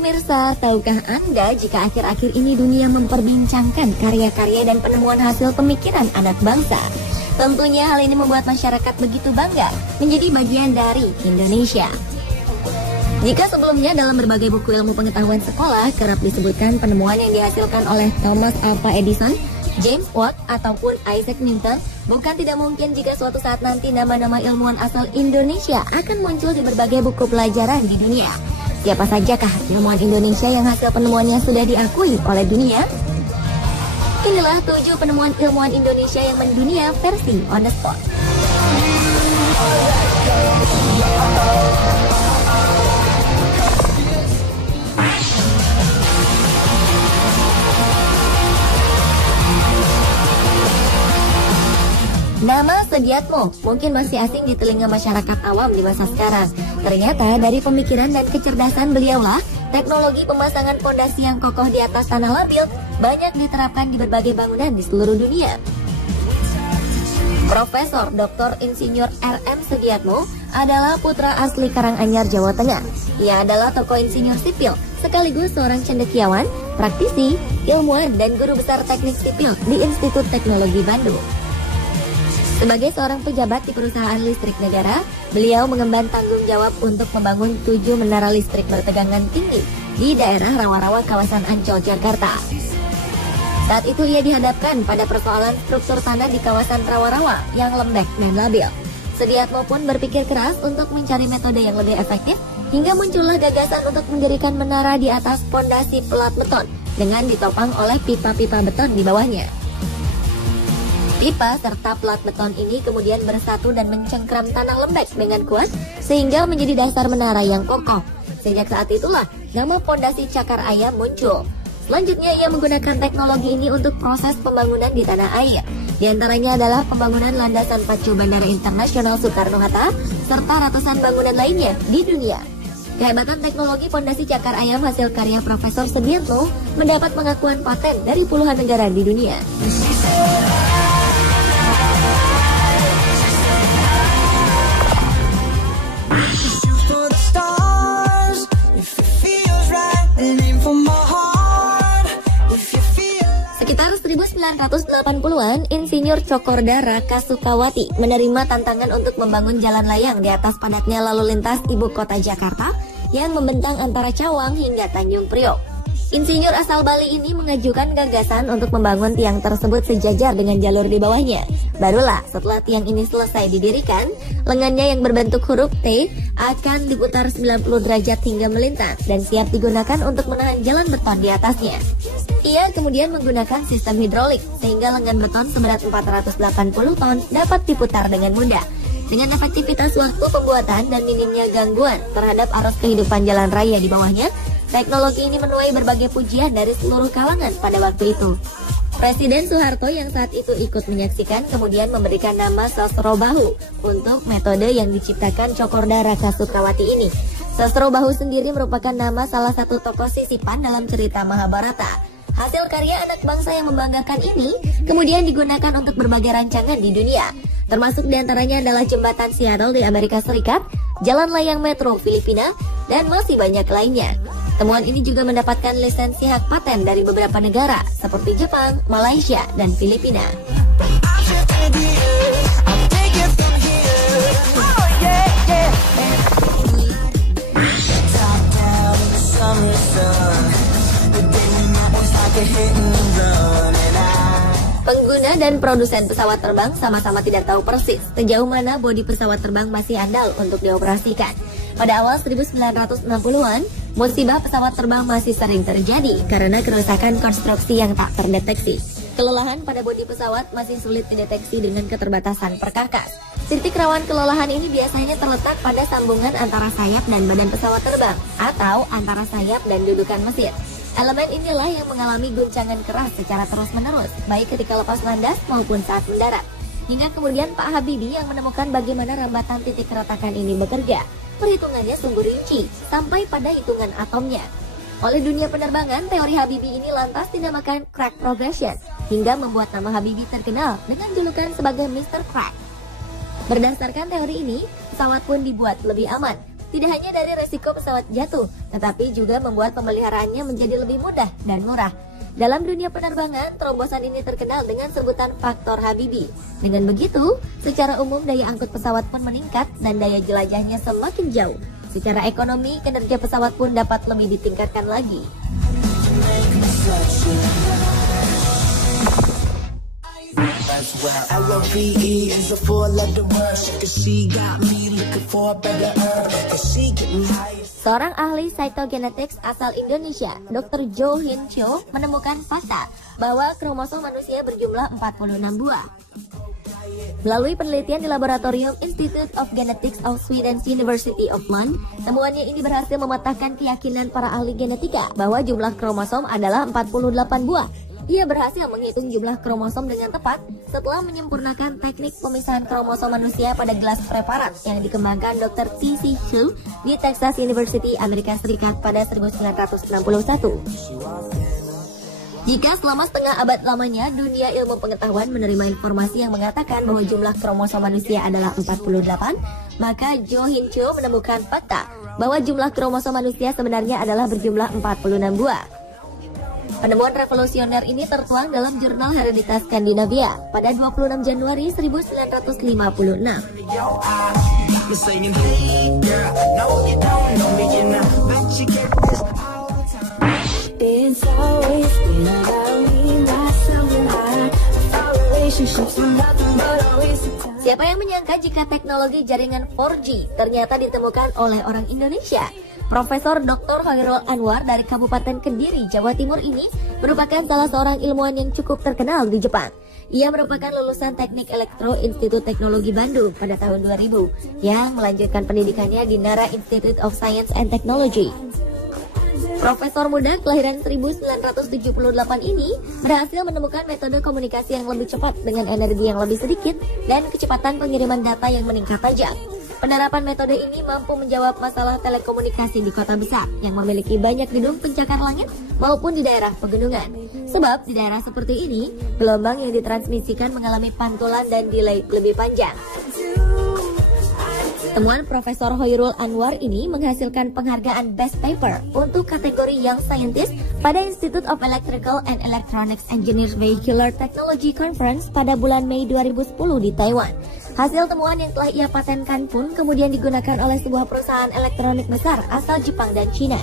pemirsa, tahukah Anda jika akhir-akhir ini dunia memperbincangkan karya-karya dan penemuan hasil pemikiran anak bangsa? Tentunya hal ini membuat masyarakat begitu bangga menjadi bagian dari Indonesia. Jika sebelumnya dalam berbagai buku ilmu pengetahuan sekolah kerap disebutkan penemuan yang dihasilkan oleh Thomas Alva Edison, James Watt, ataupun Isaac Newton, bukan tidak mungkin jika suatu saat nanti nama-nama ilmuwan asal Indonesia akan muncul di berbagai buku pelajaran di dunia. Siapa sajakah ilmuwan Indonesia yang hasil penemuannya sudah diakui oleh dunia? Inilah 7 penemuan ilmuwan Indonesia yang mendunia versi on the spot. Nama Sediatmo mungkin masih asing di telinga masyarakat awam di masa sekarang. Ternyata dari pemikiran dan kecerdasan beliaulah, teknologi pemasangan fondasi yang kokoh di atas tanah labil banyak diterapkan di berbagai bangunan di seluruh dunia. Profesor Dr. Insinyur R.M. Sediatmo adalah putra asli Karanganyar, Jawa Tengah. Ia adalah tokoh insinyur sipil, sekaligus seorang cendekiawan, praktisi, ilmuwan, dan guru besar teknik sipil di Institut Teknologi Bandung. Sebagai seorang pejabat di perusahaan listrik negara, beliau mengemban tanggung jawab untuk membangun 7 menara listrik bertegangan tinggi di daerah rawa-rawa kawasan Ancol, Jakarta. Saat itu ia dihadapkan pada persoalan struktur tanah di kawasan rawa-rawa yang lembek dan labil. Sediatmo pun berpikir keras untuk mencari metode yang lebih efektif, hingga muncullah gagasan untuk mendirikan menara di atas fondasi pelat beton dengan ditopang oleh pipa-pipa beton di bawahnya. Pipa serta pelat beton ini kemudian bersatu dan mencengkram tanah lembek dengan kuat sehingga menjadi dasar menara yang kokoh. Sejak saat itulah nama fondasi Cakar Ayam muncul. Selanjutnya ia menggunakan teknologi ini untuk proses pembangunan di tanah air. Di antaranya adalah pembangunan landasan pacu Bandara Internasional Soekarno-Hatta serta ratusan bangunan lainnya di dunia. Kehebatan teknologi fondasi Cakar Ayam hasil karya Profesor Sediatmo mendapat pengakuan paten dari puluhan negara di dunia. Sekitar 1980-an, Insinyur Cokorda Raka Sukawati menerima tantangan untuk membangun jalan layang di atas padatnya lalu lintas ibu kota Jakarta yang membentang antara Cawang hingga Tanjung Priok. Insinyur asal Bali ini mengajukan gagasan untuk membangun tiang tersebut sejajar dengan jalur di bawahnya. Barulah setelah tiang ini selesai didirikan, lengannya yang berbentuk huruf T akan diputar 90 derajat hingga melintang dan siap digunakan untuk menahan jalan beton di atasnya. Ia kemudian menggunakan sistem hidrolik sehingga lengan beton seberat 480 ton dapat diputar dengan mudah. Dengan efektivitas waktu pembuatan dan minimnya gangguan terhadap arus kehidupan jalan raya di bawahnya, teknologi ini menuai berbagai pujian dari seluruh kalangan pada waktu itu. Presiden Soeharto yang saat itu ikut menyaksikan kemudian memberikan nama Sosrobahu untuk metode yang diciptakan Cokorda Raka Sukawati ini. Sosrobahu sendiri merupakan nama salah satu tokoh sisipan dalam cerita Mahabharata. Hasil karya anak bangsa yang membanggakan ini kemudian digunakan untuk berbagai rancangan di dunia. Termasuk diantaranya adalah jembatan Seattle di Amerika Serikat, jalan layang metro Filipina, dan masih banyak lainnya. Temuan ini juga mendapatkan lisensi hak paten dari beberapa negara seperti Jepang, Malaysia, dan Filipina. Pengguna dan produsen pesawat terbang sama-sama tidak tahu persis sejauh mana bodi pesawat terbang masih andal untuk dioperasikan. Pada awal 1960-an, musibah pesawat terbang masih sering terjadi karena kerusakan konstruksi yang tak terdeteksi. Kelelahan pada bodi pesawat masih sulit dideteksi dengan keterbatasan perkakas. Titik rawan kelelahan ini biasanya terletak pada sambungan antara sayap dan badan pesawat terbang atau antara sayap dan dudukan mesin. Elemen inilah yang mengalami guncangan keras secara terus-menerus, baik ketika lepas landas maupun saat mendarat. Hingga kemudian Pak Habibie yang menemukan bagaimana rambatan titik keretakan ini bekerja. Perhitungannya sungguh rinci, sampai pada hitungan atomnya. Oleh dunia penerbangan, teori Habibie ini lantas dinamakan crack progression, hingga membuat nama Habibie terkenal dengan julukan sebagai Mr. Crack. Berdasarkan teori ini, pesawat pun dibuat lebih aman. Tidak hanya dari resiko pesawat jatuh, tetapi juga membuat pemeliharaannya menjadi lebih mudah dan murah. Dalam dunia penerbangan, terombosan ini terkenal dengan sebutan faktor Habibi. Dengan begitu, secara umum daya angkut pesawat pun meningkat dan daya jelajahnya semakin jauh. Secara ekonomi, kinerja pesawat pun dapat lebih ditingkatkan lagi. Seorang ahli cytogenetics asal Indonesia, Dr. Jo Hin Cho, menemukan fakta bahwa kromosom manusia berjumlah 46 buah. Melalui penelitian di laboratorium Institute of Genetics of Sweden's University of Lund, temuannya ini berhasil mematahkan keyakinan para ahli genetika bahwa jumlah kromosom adalah 48 buah. Ia berhasil menghitung jumlah kromosom dengan tepat setelah menyempurnakan teknik pemisahan kromosom manusia pada gelas preparat yang dikembangkan Dr. T.C. Chu di Texas University, Amerika Serikat pada 1961. Jika selama setengah abad lamanya dunia ilmu pengetahuan menerima informasi yang mengatakan bahwa jumlah kromosom manusia adalah 48, maka Jo Hin Cho menemukan fakta bahwa jumlah kromosom manusia sebenarnya adalah berjumlah 46 buah. Penemuan revolusioner ini tertuang dalam jurnal Hereditas Skandinavia pada 26 Januari 1956. Siapa yang menyangka jika teknologi jaringan 4G ternyata ditemukan oleh orang Indonesia? Profesor Dr. Hoirul Anwar dari Kabupaten Kediri, Jawa Timur ini merupakan salah seorang ilmuwan yang cukup terkenal di Jepang. Ia merupakan lulusan Teknik Elektro Institut Teknologi Bandung pada tahun 2000 yang melanjutkan pendidikannya di Nara Institute of Science and Technology. Profesor muda kelahiran 1978 ini berhasil menemukan metode komunikasi yang lebih cepat dengan energi yang lebih sedikit dan kecepatan pengiriman data yang meningkat tajam. Penerapan metode ini mampu menjawab masalah telekomunikasi di kota besar yang memiliki banyak gedung pencakar langit maupun di daerah pegunungan. Sebab di daerah seperti ini, gelombang yang ditransmisikan mengalami pantulan dan delay lebih panjang. Temuan Profesor Hoirul Anwar ini menghasilkan penghargaan Best Paper untuk kategori Young Scientist pada Institute of Electrical and Electronics Engineers Vehicular Technology Conference pada bulan Mei 2010 di Taiwan. Hasil temuan yang telah ia patenkan pun kemudian digunakan oleh sebuah perusahaan elektronik besar asal Jepang dan Cina.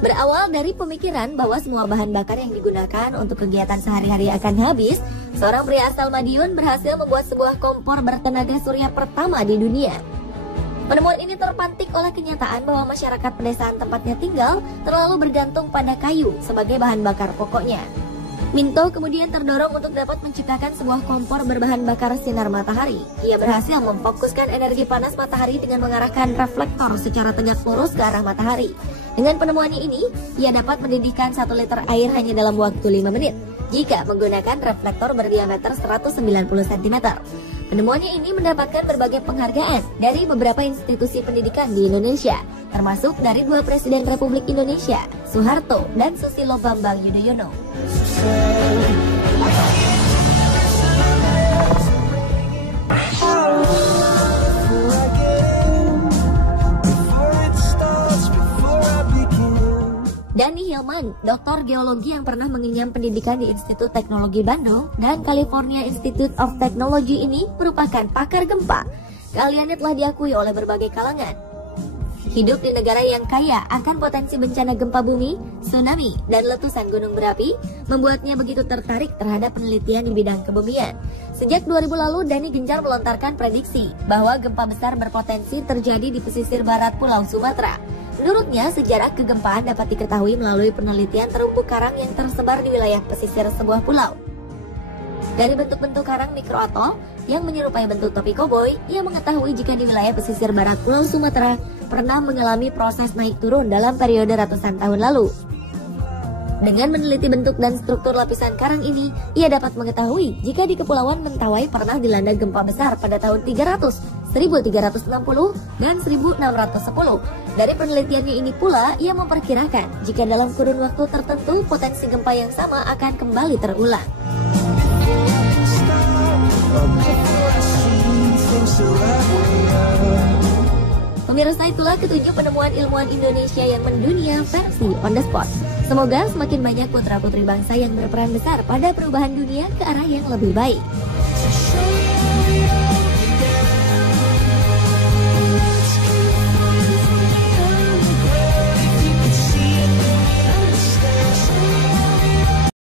Berawal dari pemikiran bahwa semua bahan bakar yang digunakan untuk kegiatan sehari-hari akan habis, seorang pria asal Madiun berhasil membuat sebuah kompor bertenaga surya pertama di dunia. Penemuan ini terpantik oleh kenyataan bahwa masyarakat pedesaan tempatnya tinggal terlalu bergantung pada kayu sebagai bahan bakar pokoknya. Minto kemudian terdorong untuk dapat menciptakan sebuah kompor berbahan bakar sinar matahari. Ia berhasil memfokuskan energi panas matahari dengan mengarahkan reflektor secara tegak lurus ke arah matahari. Dengan penemuannya ini, ia dapat mendidihkan 1 liter air hanya dalam waktu 5 menit jika menggunakan reflektor berdiameter 190 cm. Penemuannya ini mendapatkan berbagai penghargaan dari beberapa institusi pendidikan di Indonesia, termasuk dari 2 Presiden Republik Indonesia, Soeharto dan Susilo Bambang Yudhoyono. Danny Hilman, doktor geologi yang pernah mengenyam pendidikan di Institut Teknologi Bandung dan California Institute of Technology ini merupakan pakar gempa. Keahliannya telah diakui oleh berbagai kalangan. Hidup di negara yang kaya akan potensi bencana gempa bumi, tsunami, dan letusan gunung berapi membuatnya begitu tertarik terhadap penelitian di bidang kebumian. Sejak 2000 lalu, Danny gencar melontarkan prediksi bahwa gempa besar berpotensi terjadi di pesisir barat Pulau Sumatera. Menurutnya, sejarah kegempaan dapat diketahui melalui penelitian terumbu karang yang tersebar di wilayah pesisir sebuah pulau. Dari bentuk-bentuk karang mikroatol yang menyerupai bentuk topi koboi, ia mengetahui jika di wilayah pesisir barat Pulau Sumatera pernah mengalami proses naik turun dalam periode ratusan tahun lalu. Dengan meneliti bentuk dan struktur lapisan karang ini, ia dapat mengetahui jika di Kepulauan Mentawai pernah dilanda gempa besar pada tahun 300 1360, dan 1610. Dari penelitiannya ini pula, ia memperkirakan jika dalam kurun waktu tertentu potensi gempa yang sama akan kembali terulang. Pemirsa, itulah ketujuh penemuan ilmuwan Indonesia yang mendunia versi On The Spot. Semoga semakin banyak putra-putri bangsa yang berperan besar pada perubahan dunia ke arah yang lebih baik.